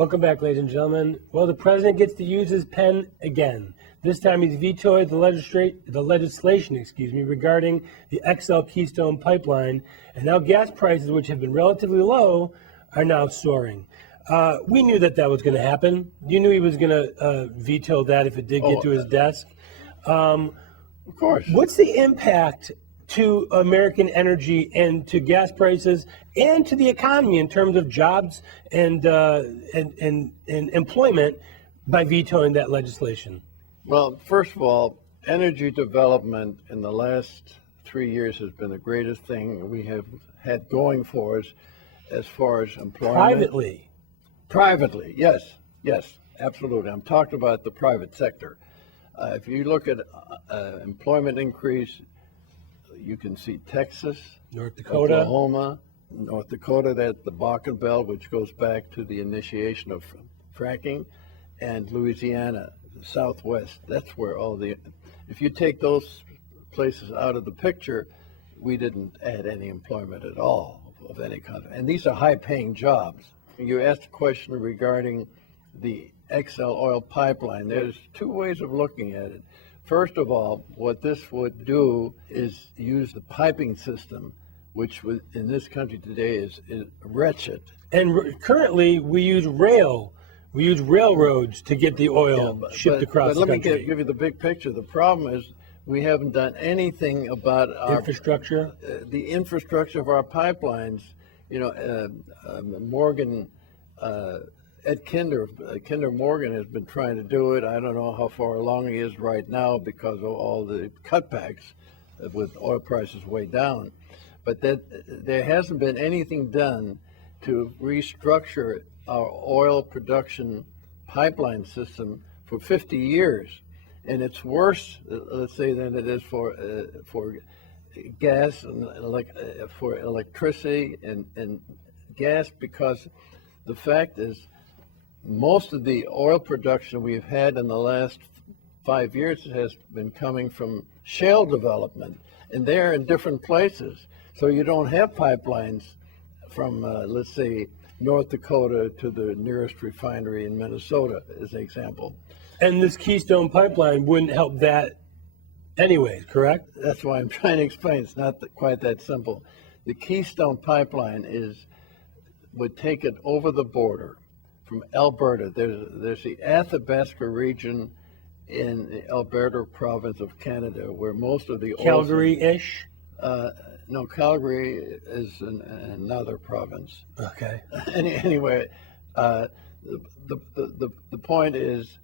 Welcome back, ladies and gentlemen. Well, the president gets to use his pen again. This time he's vetoed the legislation, regarding the XL Keystone Pipeline, and now gas prices, which have been relatively low, are now soaring. We knew that was going to happen. You knew he was going to veto that if it did get to his desk. Of course. What's the impact to American energy and to gas prices and to the economy in terms of jobs and employment by vetoing that legislation? Well, first of all, energy development in the last 3 years has been the greatest thing we have had going for us as far as employment. Privately, yes, absolutely. I'm talking about the private sector. If you look at employment increase, you can see Texas, North Dakota, Oklahoma, North Dakota, that the Bakken Belt, which goes back to the initiation of fracking, and Louisiana, the Southwest. That's where if you take those places out of the picture, we didn't add any employment at all of any kind. And these are high-paying jobs. You asked a question regarding the XL oil pipeline. There's two ways of looking at it. First of all, what this would do is use the piping system, which in this country today is wretched. And currently, we use railroads to get the oil shipped across the country. But let me give you the big picture. The problem is we haven't done anything about our infrastructure, the infrastructure of our pipelines. Morgan, Ed Kinder Morgan has been trying to do it. I don't know how far along he is right now because of all the cutbacks with oil prices way down. But there hasn't been anything done to restructure our oil production pipeline system for 50 years. And it's worse, let's say, than it is for gas and for electricity and gas, because the fact is most of the oil production we've had in the last 5 years has been coming from shale development, and they're in different places. So you don't have pipelines from, let's say, North Dakota to the nearest refinery in Minnesota, as an example. And this Keystone Pipeline wouldn't help that anyways, correct? That's why I'm trying to explain. It's not quite that simple. The Keystone Pipeline would take it over the border from Alberta. There's the Athabasca region in the Alberta province of Canada, where most of the Calgary-ish? No, Calgary is another province. Okay. Anyway, the point is,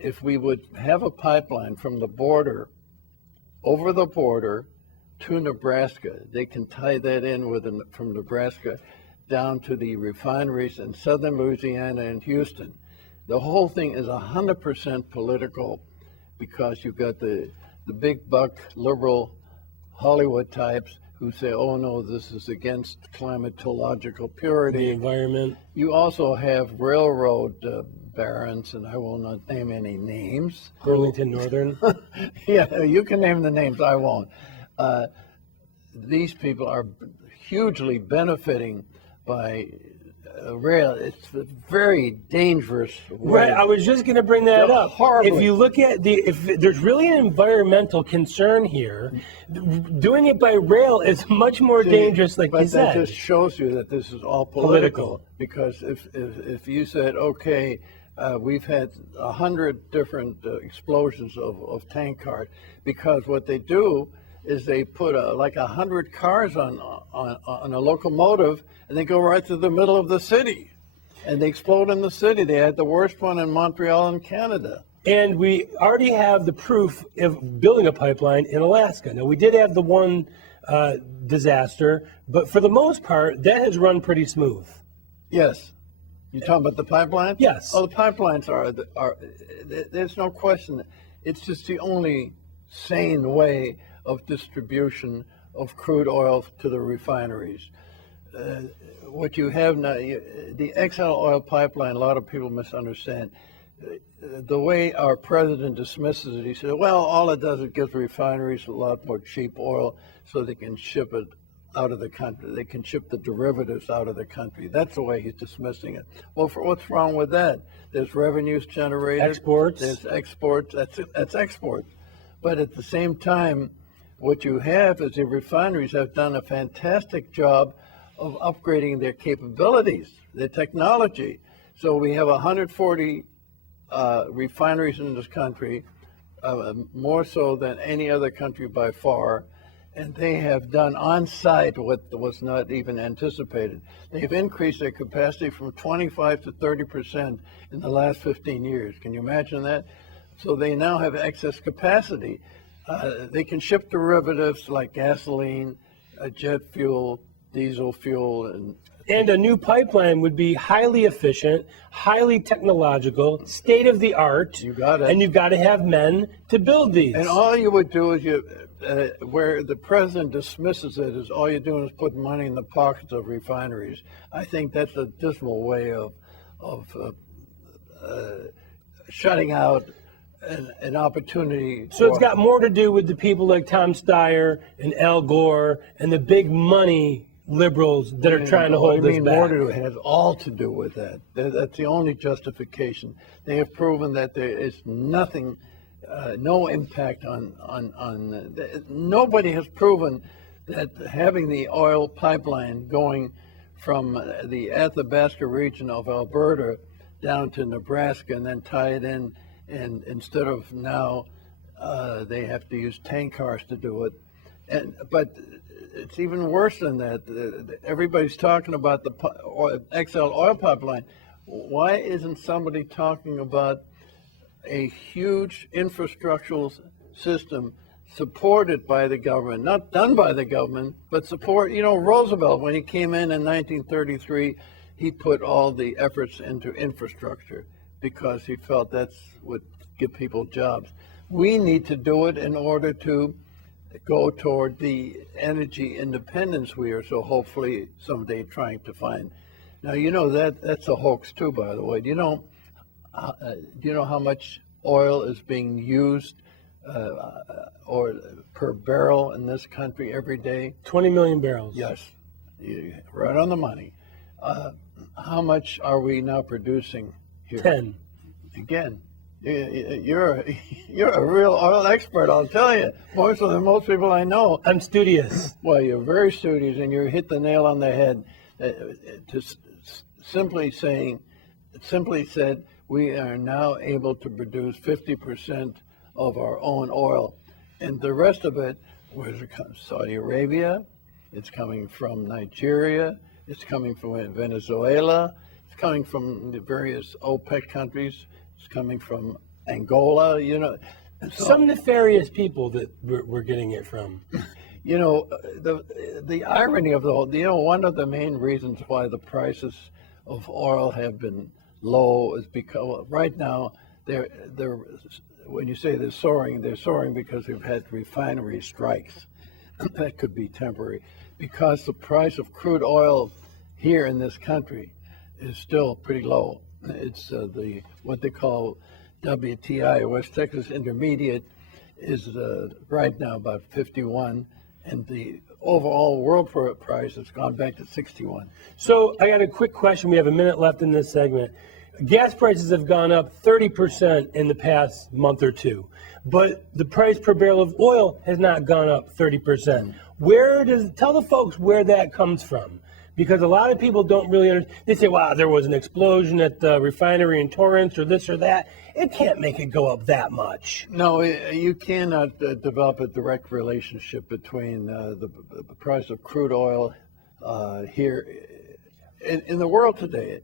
if we would have a pipeline from the border, over the border to Nebraska, they can tie that in from Nebraska down to the refineries in southern Louisiana and Houston. The whole thing is 100% political, because you've got the big buck liberal Hollywood types who say, oh no, this is against climatological purity. The environment. You also have railroad barons, and I will not name any names. Burlington Northern. Yeah, you can name the names, I won't. These people are hugely benefiting by rail. It's a very dangerous way. Right, I was just going to bring that up. Horribly. If you look at if there's really an environmental concern here, doing it by rail is much more dangerous, like you said. But that just shows you that this is all political. Because if you said, okay, we've had 100 different explosions of tank cars, because what they do is they put like 100 cars on a locomotive, and they go right through the middle of the city, and they explode in the city. They had the worst one in Montreal in Canada. And we already have the proof of building a pipeline in Alaska. Now, we did have the one disaster, but for the most part, that has run pretty smooth. Yes. You're talking about the pipeline? Yes. Oh, the pipelines are there's no question. It's just the only sane way of distribution of crude oil to the refineries. What you have now, the XL oil pipeline, a lot of people misunderstand. The way our president dismisses it, he said, well, all it does is gives refineries a lot more cheap oil so they can ship it out of the country. They can ship the derivatives out of the country. That's the way he's dismissing it. Well, what's wrong with that? There's revenues generated. Exports. There's exports. That's export. But at the same time, what you have is the refineries have done a fantastic job of upgrading their capabilities, their technology. So we have 140 refineries in this country, more so than any other country by far, and they have done on-site what was not even anticipated. They've increased their capacity from 25 to 30% in the last 15 years. Can you imagine that? So they now have excess capacity. They can ship derivatives like gasoline, jet fuel, diesel fuel, and a new pipeline would be highly efficient, highly technological, state of the art. You got it. And you've got to have men to build these. And all you would do is where the president dismisses it, is all you're doing is putting money in the pockets of refineries. I think that's a dismal way of shutting out an opportunity. So it's got more to do with the people like Tom Steyer and Al Gore and the big money liberals that are trying to hold this back. It has all to do with that. That's the only justification. They have proven that there is nothing, no impact on nobody has proven that having the oil pipeline going from the Athabasca region of Alberta down to Nebraska and then tie it in, and instead of now they have to use tank cars to do it. But it's even worse than that. Everybody's talking about the XL oil pipeline. Why isn't somebody talking about a huge infrastructural system supported by the government, not done by the government, but support? You know, Roosevelt, when he came in 1933, he put all the efforts into infrastructure because he felt that's what give people jobs. We need to do it in order to go toward the energy independence we are so hopefully someday trying to find. Now, you know that's a hoax too, by the way. Do you know how much oil is being used or per barrel in this country every day? 20 million barrels. Yes, right on the money. How much are we now producing here? 10. Again, you're a real oil expert, I'll tell you, more so than most people I know. I'm studious. Well, you're very studious, and you hit the nail on the head. Simply said, we are now able to produce 50% of our own oil, and the rest of it, where's it come? Saudi Arabia, it's coming from Nigeria, it's coming from Venezuela, it's coming from the various OPEC countries. It's coming from Angola, you know. So, some nefarious people that we're getting it from. You know, the irony of the whole, you know, one of the main reasons why the prices of oil have been low is because right now they're when you say they're soaring because we've had refinery strikes. That could be temporary, because the price of crude oil here in this country is still pretty low. It's what they call WTI, West Texas Intermediate, is right now about 51, and the overall world price has gone back to 61. So I got a quick question. We have a minute left in this segment. Gas prices have gone up 30% in the past month or two, but the price per barrel of oil has not gone up 30%. Tell the folks where that comes from? Because a lot of people don't really understand. They say, wow, there was an explosion at the refinery in Torrance or this or that. It can't make it go up that much. No, you cannot develop a direct relationship between the price of crude oil here in the world today.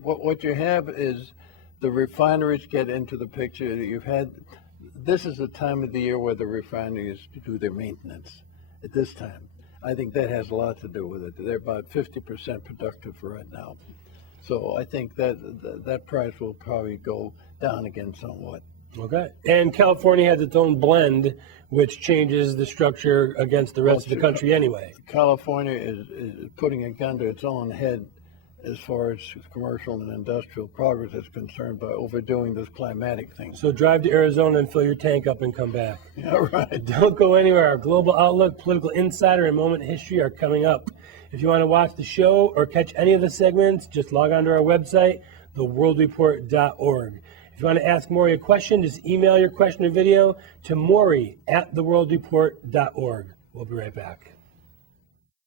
What you have is the refineries get into the picture. This is the time of the year where the refineries do their maintenance at this time. I think that has a lot to do with it. They're about 50% productive right now. So I think that price will probably go down again somewhat. Okay. And California has its own blend, which changes the structure against the rest of the country anyway. California is putting a gun to its own head as far as commercial and industrial progress is concerned by overdoing this climatic thing. So drive to Arizona and fill your tank up and come back. Yeah, right. Don't go anywhere. Our Global Outlook, Political Insider, and Moment History are coming up. If you want to watch the show or catch any of the segments, just log on to our website, theworldreport.org. If you want to ask Maury a question, just email your question or video to Maury@theworldreport.org. We'll be right back.